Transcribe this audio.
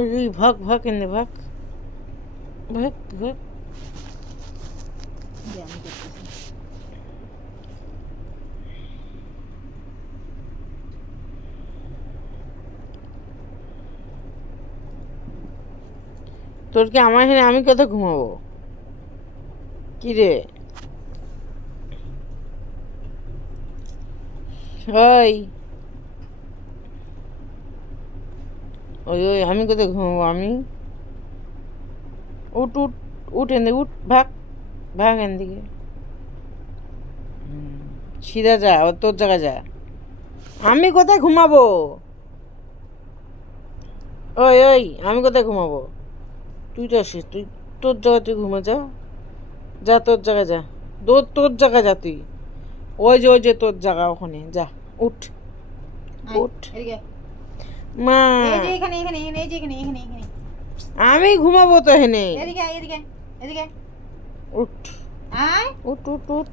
ওই ভাগ ভাগ এনে ভাগ ভাগ ভাগ। আমি করতেছি। তোর কি আমার এখানে আমি কোথায় ঘুমাবো? কি রে ওই ওই ওই আমি কোথায় ঘুমাবো? আমি উঠ উঠ উঠ এনে উঠ ভাগ ভাগ এন দিকে। সিধা যা ও তোর জায়গা যা। আমি কোথায় ঘুমাবো? ওই ওই আমি কোথায় ঘুমাবো? তুই তো আসিস, তুই তোর জায়গায় তুই ঘুমা যা। যা তোর জায়গায় যা। তোর জায়গায় যা তুই। ওই যে তোর জায়গা ওখানে যা। উঠ আয়, উঠ এদিকে। মা। এই যে এখানে এখানে এখানে এই যে এখানে এখানে এখানে আমি ঘুমাবো তো হেনে। এদিকে আয়, এদিকে এদিকে উঠ আয়। উঠ উঠ উঠ